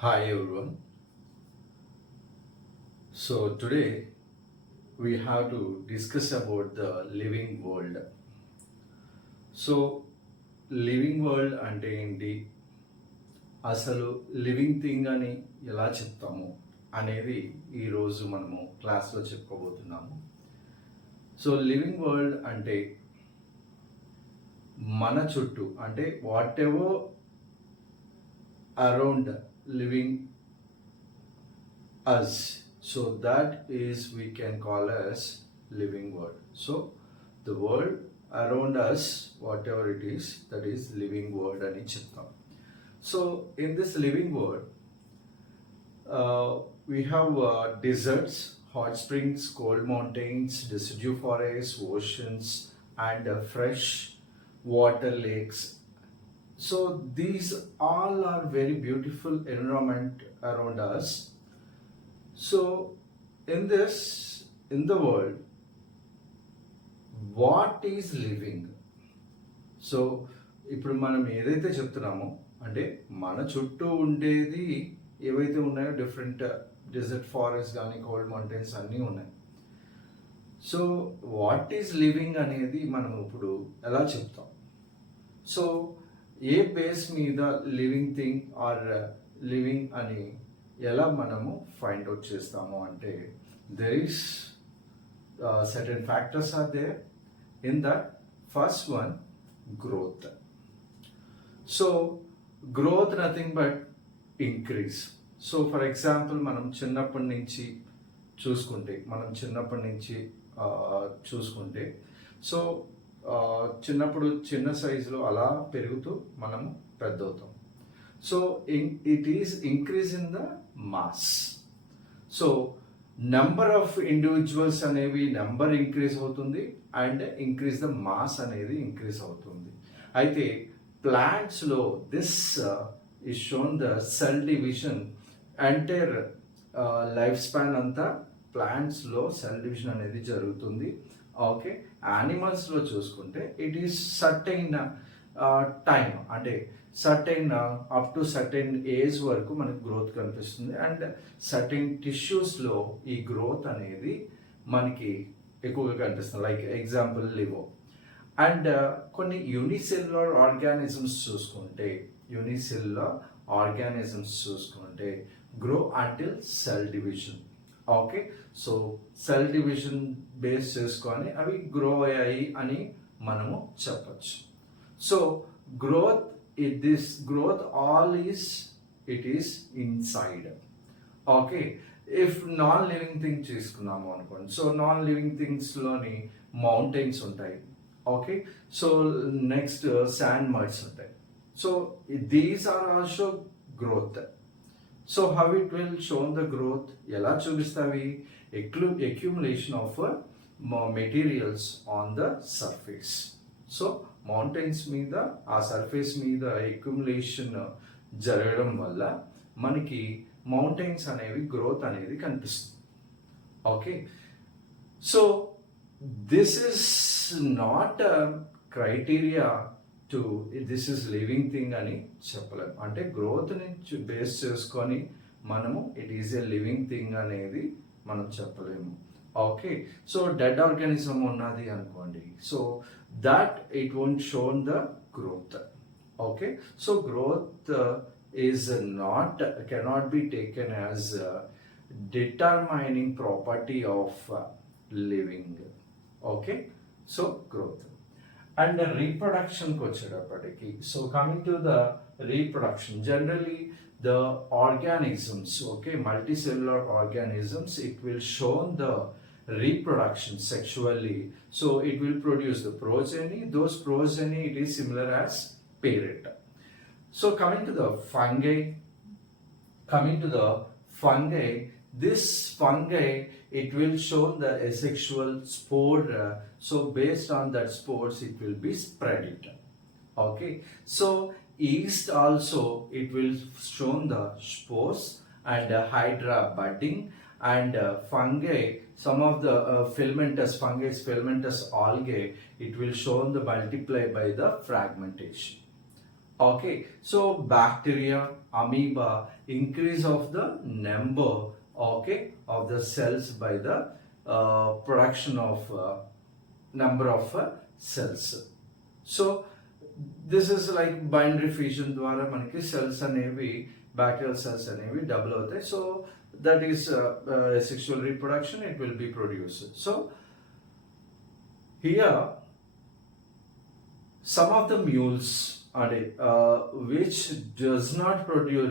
Hi everyone. So today we have to discuss about the living world. So living world అంటే ఏంటి, అసలు living thing అని ఎలా చెప్తాము అనేది ఈరోజు మనము క్లాస్లో చెప్పుకోబోతున్నాము. సో లివింగ్ వరల్డ్ అంటే మన చుట్టూ అంటే what ever around living us, so that is we can call as living world. So the world around us, whatever it is, that is living world ani cheptam. So in this living world we have deserts, hot springs, cold mountains, deciduous forests, oceans, and fresh water lakes. So these all are very beautiful environment around us. So in the world, what is living? So ఇప్పుడు మనం ఏదైతే చెప్తున్నామో అంటే మన చుట్టూ ఉండేది ఏవైతే ఉన్నాయో డిఫరెంట్ డెజర్ట్ ఫారెస్ట్ కానీ కోల్డ్ మౌంటైన్స్ అన్నీ ఉన్నాయి. సో వాట్ ఈజ్ లివింగ్ అనేది మనం ఇప్పుడు ఎలా చెప్తాం? సో ఏ బేస్ మీద లివింగ్ థింగ్ ఆర్ లివింగ్ అని ఎలా మనము ఫైండ్ అవుట్ చేస్తాము అంటే there is certain factors are there. In that, first one, growth. So growth nothing but increase. So for example మనం చిన్నప్పటి నుంచి చూసుకుంటే సో చిన్నప్పుడు చిన్న సైజులో అలా పెరుగుతూ మనము పెద్ద అవుతాం. So it is increase in the mass. So number of individuals అనేవి నెంబర్ ఇంక్రీజ్ అవుతుంది అండ్ ఇంక్రీజ్ ద మాస్ అనేది ఇంక్రీజ్ అవుతుంది. అయితే ప్లాంట్స్లో this is shown the cell division. Entire life span అంతా ప్లాంట్స్లో సెల్ డివిజన్ అనేది జరుగుతుంది. ఓకే, యానిమల్స్లో చూసుకుంటే ఇట్ ఈస్ సర్టైన్ టైం అంటే certain up to certain age వరకు మనకు గ్రోత్ కనిపిస్తుంది అండ్ సర్టైన్ టిష్యూస్లో ఈ గ్రోత్ అనేది మనకి ఎక్కువగా కనిపిస్తుంది. లైక్ ఎగ్జాంపుల్ లివో. అండ్ కొన్ని యూనిసెల్యులర్ ఆర్గానిజమ్స్ చూసుకుంటే grow until cell division. Okay, so cell division base చేసుకొని అవి గ్రో అయ్యాయి అని మనము చెప్పచ్చు. So this growth all is it is inside. Okay, if non living thing చేసుకున్నాము అనుకోండి, సో నాన్ లివింగ్ థింగ్స్లోని మౌంటైన్స్ ఉంటాయి. Okay, so next sand muds ఉంటాయి. So these are also growth. So how it will shown the growth? ఎలా చూపిస్తావి? Accumulation of materials on the surface. So mountains మీద ఆ సర్ఫేస్ మీద అక్యుములేషన్ జరగడం వల్ల మనకి మౌంటైన్స్ అనేవి గ్రోత్ అనేది కనిపిస్తుంది. Okay, so this is not criteria to this is living thing అని చెప్పలేము. అంటే గ్రోత్ని బేస్ చేసుకొని మనము it is a living thing అనేది మనం చెప్పలేము. ఓకే, సో డెడ్ ఆర్గానిజం ఉన్నది అనుకోండి, so that it won't show the growth. Okay, so growth is not cannot be taken as determining property of living. Okay, so growth and the reproduction kochedapatiki. So coming to the reproduction, generally the organisms, okay, multicellular organisms, it will show the reproduction sexually. So it will produce the progeny. Those progeny, it is similar as parent. So coming to the fungi, this fungi, it will show the asexual spore. So based on that spores, it will be spread it. Okay, so yeast also, it will show the spores and hydra budding. And fungi, some of the filamentous fungi, filamentous algae, it will show the multiply by the fragmentation. Okay, so bacteria, amoeba, increase of the number, okay, of the cells by the production of number of cells. So this is like binary fission ద్వారా మనకి cells అనేవి bacterial cells అనేవి double అవుతాయి. So that is sexual reproduction, it will be produced. So here some of the mules are which does not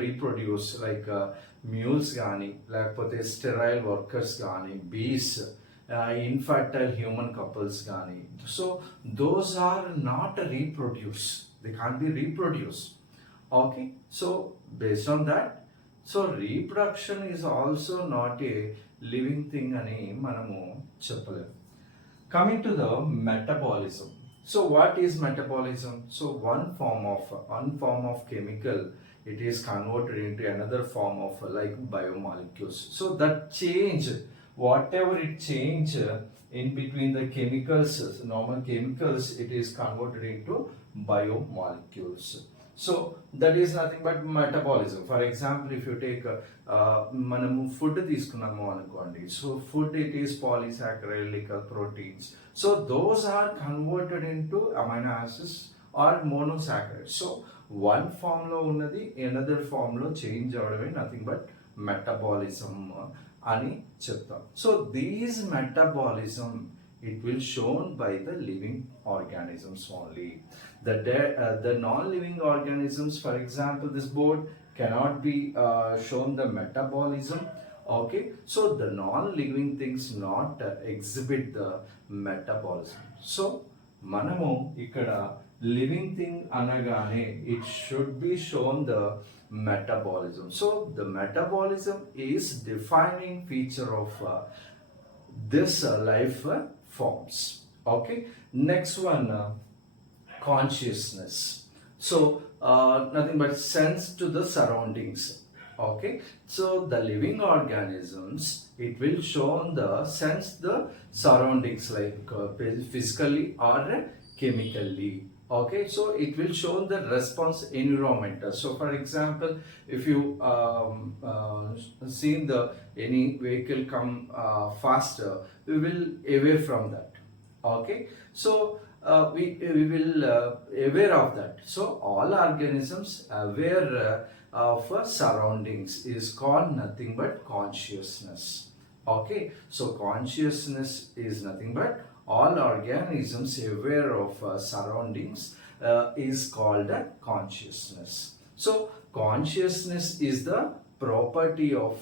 reproduce like mules కానీ లేకపోతే sterile workers కానీ bees, infertile human couples కానీ, so those are not reproduced, they can't be reproduced. Okay, so based on that, so reproduction is also not a living thing అని మనము చెప్పలేము. Coming to the metabolism. So what is metabolism? So one form of chemical, it is converted into another form of like biomolecules. So that change, whatever it change in between the chemicals, normal chemicals, it is converted into biomolecules. So that is nothing but metabolism. For example, if you take మనము food తీసుకున్నాము అనుకోండి, so food it is polysaccharide like proteins, so those are converted into amino acids or monosaccharide. So one ఫామ్లో ఉన్నది another ఫామ్లో change అవడమే nothing but metabolism అని చెప్తాం. So these metabolism it will shown by the living organisms only. The non-living organisms, for example, this board cannot be shown the metabolism. Okay, so the non-living things not exhibit the metabolism. So manamu ikkada living thing anagane it should be shown the metabolism. So the metabolism is defining feature of this life forms. Okay, next one, consciousness. So nothing but sense to the surroundings. Okay, so the living organisms, it will show the sense the surroundings like physically or chemically. Okay, so it will show the response environmental. So for example, if you see the any vehicle come faster, we will away from that. Okay, so we will aware of that. So all organisms aware of surroundings is called nothing but consciousness. Okay, so consciousness is nothing but all organisms aware of surroundings is called consciousness. So consciousness is the property of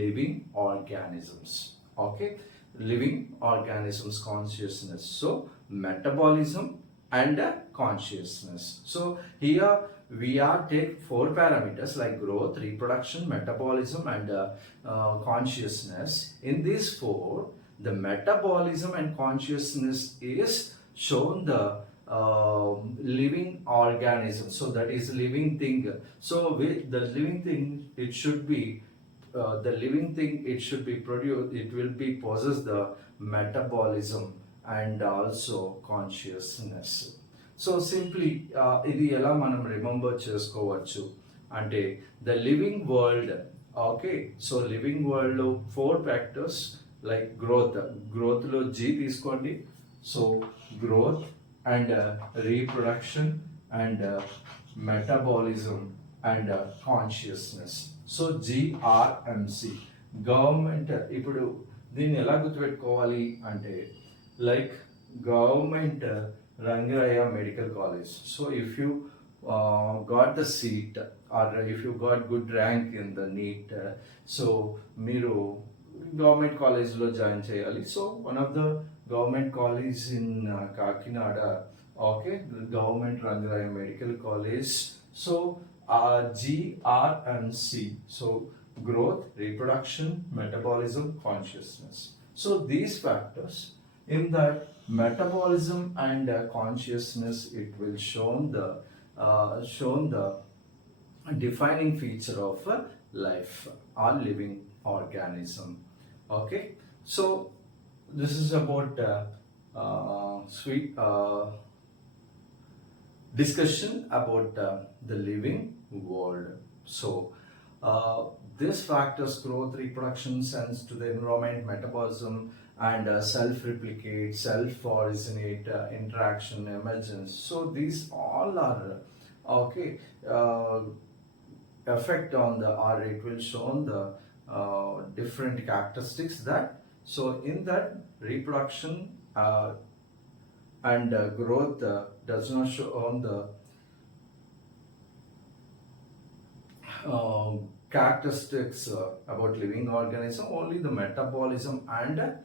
living organisms. Okay, living organisms consciousness. So metabolism and consciousness. So here we are take 4 parameters like growth, reproduction, metabolism and consciousness. In these 4, the metabolism and consciousness is shown the living organism. So that is living thing. So with the living thing, it should be the living thing, it should be produced, it will be possess the metabolism and also consciousness. So simply ఇది ఎలా మనం రిమెంబర్ చేసుకోవచ్చు అంటే the living world. Okay, so living world లో 4 factors like growth లో G తీసుకోండి. So growth and reproduction and metabolism and consciousness. So GRMC government. ఇప్పుడు దీన్ని ఎలా గుర్తుపెట్టుకోవాలి అంటే like government Rangaraya medical college. So if you got the seat or if you got good rank in the NEET, so మీరు గవర్నమెంట్ కాలేజ్లో జాయిన్ చేయాలి. So one of the government college in Kakinada, okay, government Rangaraya medical college. So GRMC, so growth, reproduction, metabolism, consciousness. So these factors in that metabolism and consciousness, it will shown the defining feature of life or living organism. Okay, so this is about discussion about the living world. So, this factors growth, reproduction, sense to the environment, metabolism, and self-replicate, self-originate, interaction, emergence. So these all are okay. Effect on the, or it will show on the different characteristics that, so in that reproduction and growth does not show on the characteristics about living organism, only the metabolism and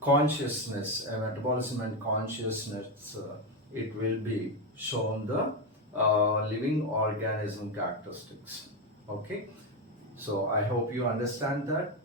consciousness, metabolism and consciousness, it will be shown the living organism characteristics. Okay, so I hope you understand that.